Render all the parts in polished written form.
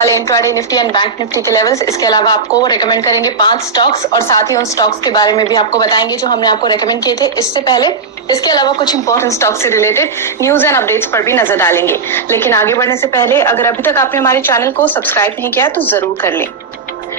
Intraday Nifty and bank Nifty के levels. इसके अलावा आपको रेकमेंड करेंगे 5 स्टॉक्स और साथ ही उन स्टॉक्स के बारे में भी आपको बताएंगे जो हमने आपको रेकमेंड किए थे इससे पहले। इसके अलावा कुछ इंपॉर्टेंट स्टॉक्स से रिलेटेड न्यूज एंड अपडेट्स पर भी नजर डालेंगे। लेकिन आगे बढ़ने से पहले अगर अभी तक आपने हमारे चैनल को सब्सक्राइब नहीं किया तो जरूर कर लें।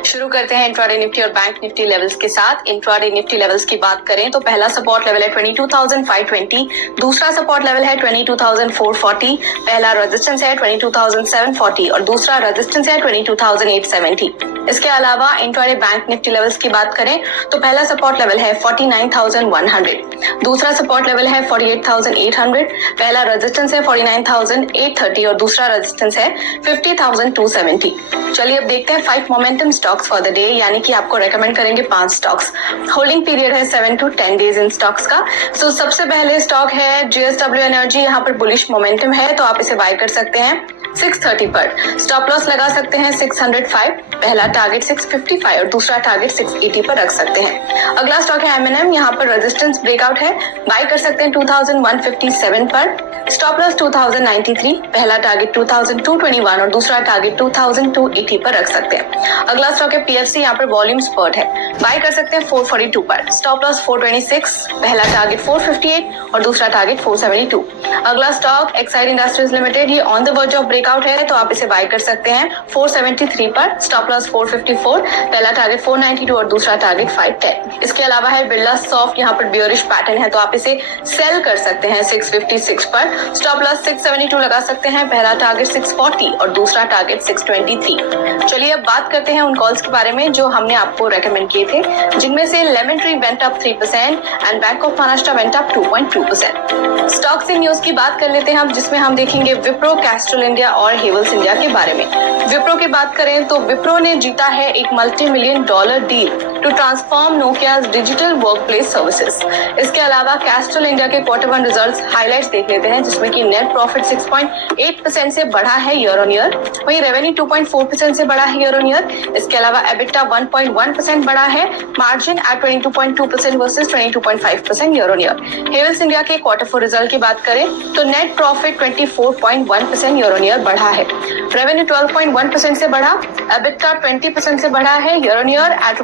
शुरू करते हैं इंट्राडे निफ्टी और बैंक निफ्टी लेवल्स के साथ। इंट्राडे निफ्टी लेवल्स की बात करें तो पहला सपोर्ट लेवल है 22,520, दूसरा सपोर्ट लेवल है 22,440, पहला रेजिस्टेंस है 22,740 और दूसरा रेजिस्टेंस है 22,870। इसके अलावा इंट्राडे बैंक निफ्टी लेवल्स की बात करें तो पहला सपोर्ट लेवल है 49,100, दूसरा सपोर्ट लेवल है 48,800, पहला रेजिस्टेंस है 49,830 और दूसरा रेजिस्टेंस है 50,270। चलिए अब देखते हैं 5 momentum stocks for the day, यानी कि आपको रेकमेंड करेंगे 5 स्टॉक्स। होल्डिंग पीरियड है 7 to 10 डेज इन स्टॉक्स का। सो सबसे पहले स्टॉक है JSW एनर्जी। यहाँ पर बुलिश मोमेंटम है तो आप इसे बाय कर सकते हैं 630 पर। स्टॉप लॉस लगा सकते हैं 605, पहला टारगेट 655 और दूसरा टारगेट 680 पर रख सकते हैं। अगला स्टॉक है M&M। यहाँ पर रेजिस्टेंस ब्रेकआउट है, बाय कर सकते हैं 2157 पर। स्टॉप लॉस 2093, पहला टारगेट 2221 और दूसरा टारगेट 2280 पर रख सकते हैं। अगला स्टॉक है PFC। यहाँ पर वॉल्यूम स्पर्ट है, बाय कर सकते हैं 442 पर। स्टॉप लॉस 426, पहला टारगेट 458 और दूसरा टारगेट 472। अगला स्टॉक एक्साइड इंडस्ट्रीज लिमिटेड, ये on the verge of breakout है तो आप इसे बाय कर सकते हैं 473 पर। स्टॉप लॉस 454, पहला टारगेट 492 और दूसरा टारगेट 510। इसके अलावा है बिरला सॉफ्ट। यहाँ पर बियरिश पैटर्न है तो आप इसे सेल कर सकते हैं 656 पर। स्टॉप लॉस 672 लगा सकते हैं, पहला टारगेट 640 और दूसरा टारगेट 623। चलिए अब बात करते हैं उन कॉल्स के बारे में जो हमने आपको रेकमेंड किए थे, जिनमें से lemon tree went up 3% and bank of Maharashtra went up 2.2%। Stock से न्यूज की बात कर लेते हैं हम, जिसमें हम देखेंगे विप्रो, कैस्ट्रॉल इंडिया और हेवल्स इंडिया के बारे में। विप्रो की बात करें तो विप्रो ने जीता है एक $multi-million deal to transform Nokia's digital workplace services. इसके अलावा कैस्ट्रॉल इंडिया के Q1 रिजल्ट्स हाइलाइट्स देख लेते हैं, जिसमें कि नेट प्रॉफिट 6.8% से बढ़ा है ईयर ऑन ईयर, वहीं रेवेन्यू 2.4% से बढ़ा है ईयर ऑन ईयर। इसके अलावा एबिटा 1.1% बढ़ा है, margin at 22.2% versus 22.5% year on year. Havells India के Q4 रिजल्ट की बात करें तो net profit 24.1% year on year बढ़ा है, रेवेन्यू 12.1% से बढ़ा, एबिटा 20% से बढ़ा है year on year at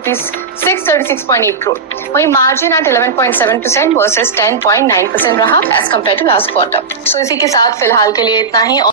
₹636.8 crore, वहीं मार्जिन एट 11.7% वर्सेस 10.9% रहा as compare to last quarter. So इसी के साथ फिलहाल के लिए इतना ही।